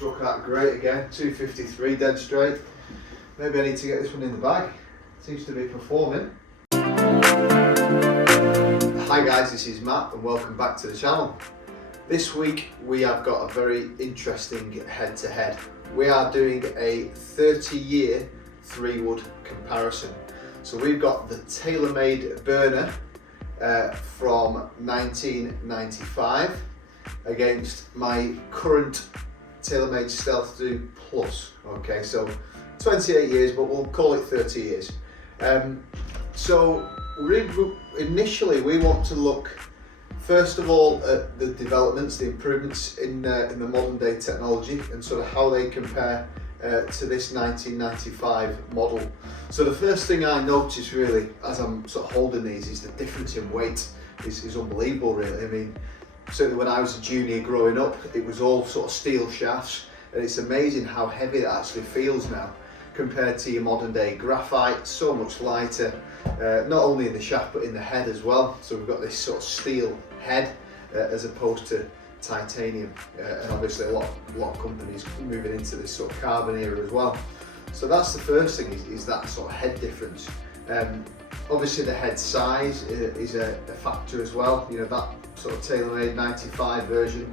Struck that great again, 253 dead straight. Maybe I need to get this one in the bag. Seems to be performing. Hi guys, this is Matt and welcome back to the channel. This week we have got a very interesting head-to-head. We are doing a 30-year 3-wood comparison. So we've got the TaylorMade Burner from 1995 against my current TaylorMade Stealth 2 Plus. Okay, so 28 years, but we'll call it 30 years. So initially we want to look first of all at the developments, the improvements in the modern day technology and sort of how they compare to this 1995 model. So the first thing I notice really as I'm sort of holding these is the difference in weight is unbelievable really. I mean, certainly when I was a junior growing up, it was all sort of steel shafts, and it's amazing how heavy it actually feels now compared to your modern day graphite. So much lighter, not only in the shaft but in the head as well. So we've got this sort of steel head as opposed to titanium, and obviously a lot of companies moving into this sort of carbon era as well. So that's the first thing, is that sort of head difference. Obviously the head size is a factor as well. You know, that sort of TaylorMade 95 version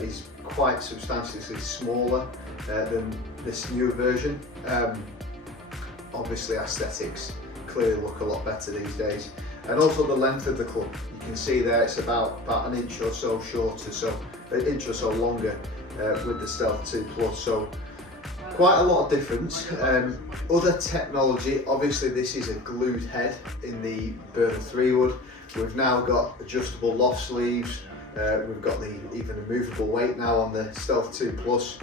is quite substantially smaller than this newer version. Obviously aesthetics clearly look a lot better these days, and also the length of the club. You can see there it's about an inch or so shorter, so an inch or so longer with the Stealth 2 Plus. So quite a lot of difference. Other technology, obviously this is a glued head in the Burner 3-wood. We've now got adjustable loft sleeves. We've got even a movable weight now on the Stealth 2 Plus.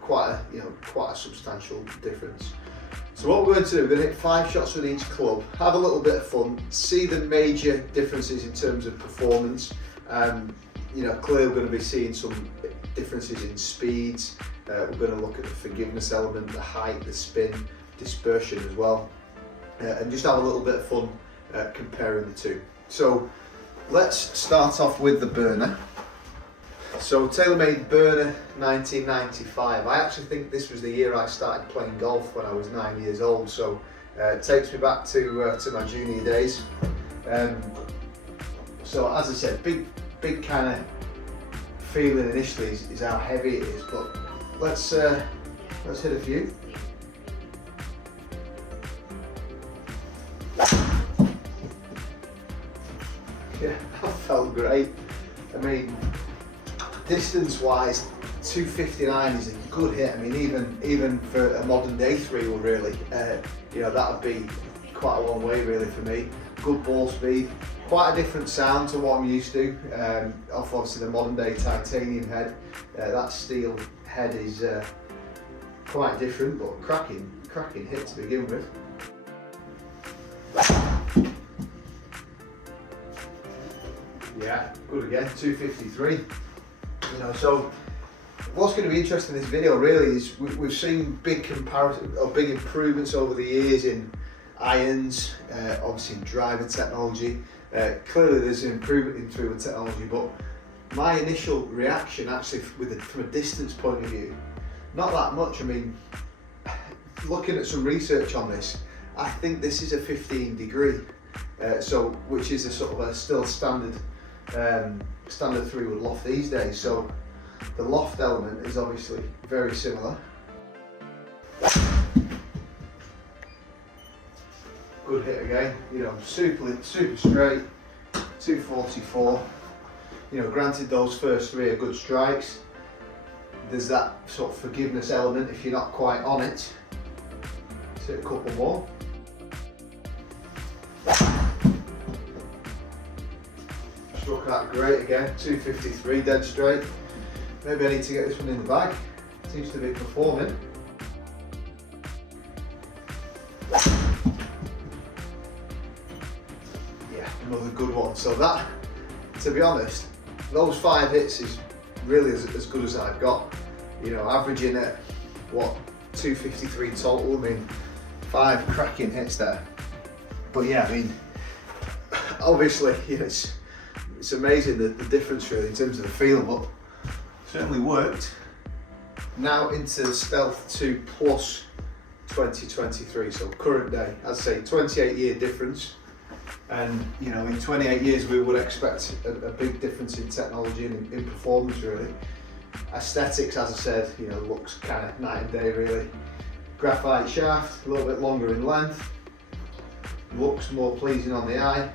Quite a substantial difference. So what we're going to do, we're going to hit 5 shots with each club, have a little bit of fun, see the major differences in terms of performance. You know, clearly we're going to be seeing some differences in speeds. We're going to look at the forgiveness element, the height, the spin, dispersion as well, and just have a little bit of fun comparing the two. So let's start off with the Burner. So TaylorMade Burner 1995. I actually think this was the year I started playing golf when I was 9 years old. So it takes me back to my junior days. So as I said, big kind of feeling initially is how heavy it is. But let's hit a few. Yeah, that felt great. I mean, distance-wise, 259 is a good hit. I mean, even for a modern day 3-wood, really, you know, that would be quite a long way, really, for me. Good ball speed, quite a different sound to what I'm used to. Off obviously the modern day titanium head, that steel head is quite different, but cracking hit to begin with. Yeah, good again, 253. You know, so what's going to be interesting in this video really is we've seen big comparison or big improvements over the years in irons, obviously in driver technology. Clearly there's an improvement in 3-wood technology, but my initial reaction actually from a distance point of view, not that much. I mean, looking at some research on this, I think this is a 15 degree, so which is a sort of a still standard 3-wood loft these days. So the loft element is obviously very similar. Good hit again, you know, super straight, 244. You know, granted those first 3 are good strikes. There's that sort of forgiveness element if you're not quite on it. Let's hit a couple more. Struck that great again, 253 dead straight. Maybe I need to get this one in the bag. Seems to be performing. Yeah, another good one. So that, to be honest, those 5 hits is really as good as I've got. You know, averaging at what, 253 total. I mean, 5 cracking hits there. But yeah, I mean, obviously, you know, it's amazing the difference really in terms of the feel, but certainly worked. Now into the Stealth 2 Plus 2023, so current day. I'd say 28-year difference, and you know, in 28 years we would expect a big difference in technology and in performance really. Aesthetics, as I said, you know, looks kind of night and day really. Graphite shaft, a little bit longer in length, looks more pleasing on the eye.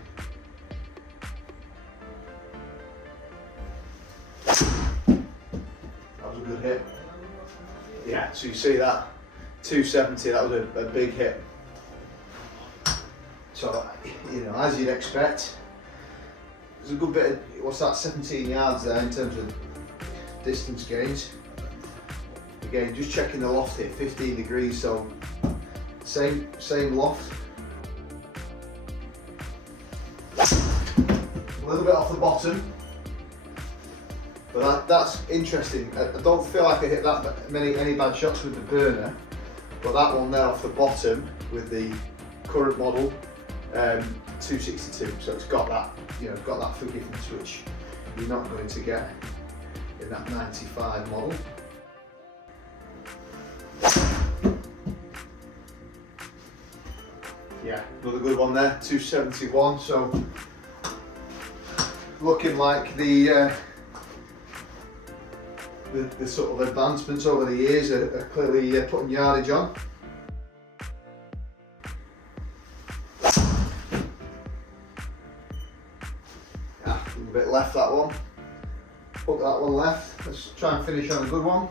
That was a good hit. Yeah, so you see that 270, that was a big hit. So, you know, as you'd expect, there's a good bit of, what's that, 17 yards there in terms of distance gains. Again, just checking the loft here, 15 degrees, so same loft. A little bit off the bottom, but that's interesting. I don't feel like I hit that any bad shots with the burner, but that one there off the bottom with the current model 262, so it's got that, you know, got that forgiveness which you're not going to get in that 95 model. Yeah, another good one there, 271. So looking like the sort of advancements over the years are clearly putting yardage on. Yeah, a little bit left that one. Put that one left. Let's try and finish on a good one.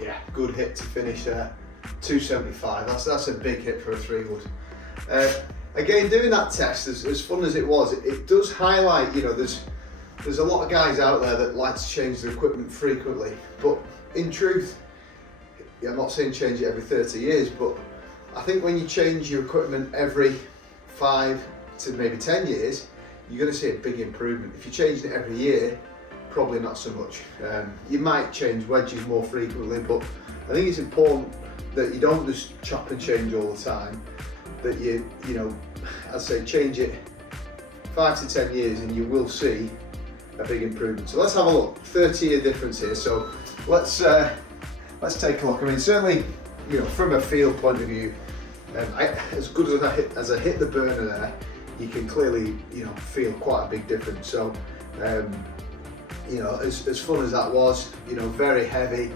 Yeah, good hit to finish there. 275. That's a big hit for a 3-wood. Again, doing that test, as fun as it was, it does highlight, you know, there's a lot of guys out there that like to change their equipment frequently, but in truth, yeah, I'm not saying change it every 30 years, but I think when you change your equipment every 5 to maybe 10 years, you're going to see a big improvement. If you're changing it every year, probably not so much. You might change wedges more frequently, but I think it's important that you don't just chop and change all the time, that you know, I'd say change it 5 to 10 years and you will see a big improvement. So let's have a look, 30-year difference here. So let's take a look. I mean, certainly, you know, from a feel point of view, as good as I hit the burner there, you can clearly, you know, feel quite a big difference. So, you know, as fun as that was, you know, very heavy.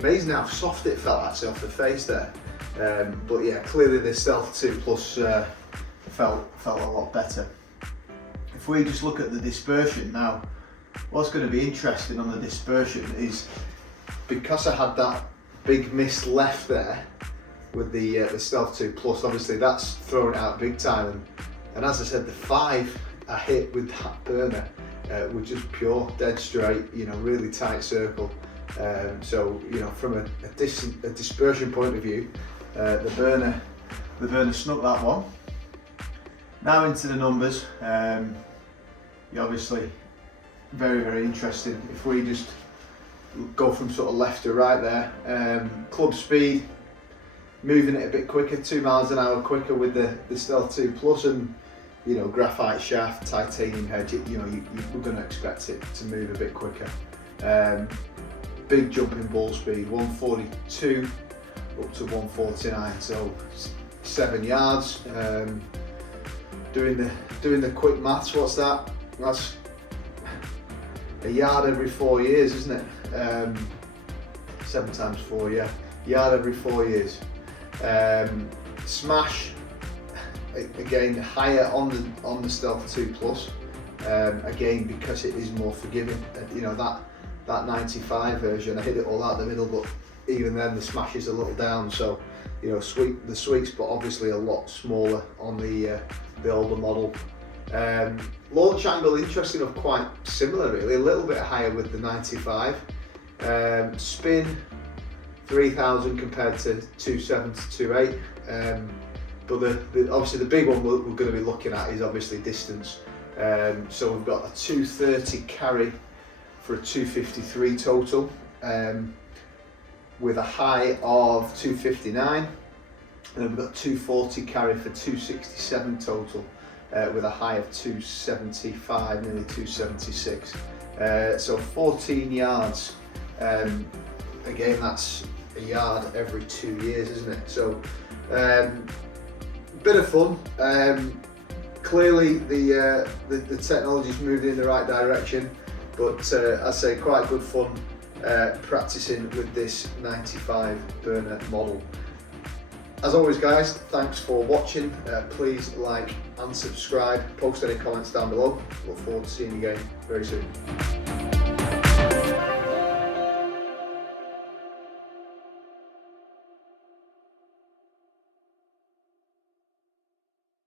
Amazing how soft it felt actually off the face there. But yeah, clearly the Stealth 2 Plus felt a lot better. If we just look at the dispersion now, what's going to be interesting on the dispersion is, because I had that big mist left there with the Stealth 2 Plus, obviously that's thrown it out big time. And as I said, the 5 I hit with that burner were just pure, dead straight, you know, really tight circle. So, you know, from a dispersion point of view, the burner snuck that one. Now into the numbers. You obviously very interesting. If we just go from sort of left to right there, club speed, moving it a bit quicker, 2 miles an hour quicker with the Stealth 2 Plus, and you know, graphite shaft, titanium head. You know, we're going to expect it to move a bit quicker. Big jump in ball speed, 142 up to 149, so 7 yards. Doing the quick maths, what's that? That's a yard every 4 years, isn't it? 7 times 4, yeah. Yard every 4 years. Smash, again, higher on the Stealth 2 Plus. Again, because it is more forgiving. You know, that 95 version, I hit it all out the middle, but even then the smash is a little down. So, you know, the sweet spot obviously a lot smaller on the older model. Launch angle, interesting enough, quite similar really, a little bit higher with the 95. Spin 3000 compared to 27 to 28. But obviously the big one we're going to be looking at is obviously distance. So we've got a 230 carry for a 253 total, with a high of 259, and then we've got 240 carry for 267 total, with a high of 275, nearly 276. So 14 yards. Again, that's a yard every 2 years, isn't it? So bit of fun. Clearly the technology's moving in the right direction, but I say quite good fun practicing with this 95 burner model. As always guys, thanks for watching. Please like and subscribe, post any comments down below. Look forward to seeing you again very soon.